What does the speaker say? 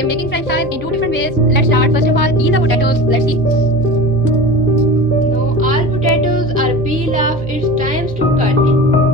am making french fries in two different ways. Let's start. First of all, peel the potatoes. Let's see. Now all potatoes are peeled off. It's time to cut.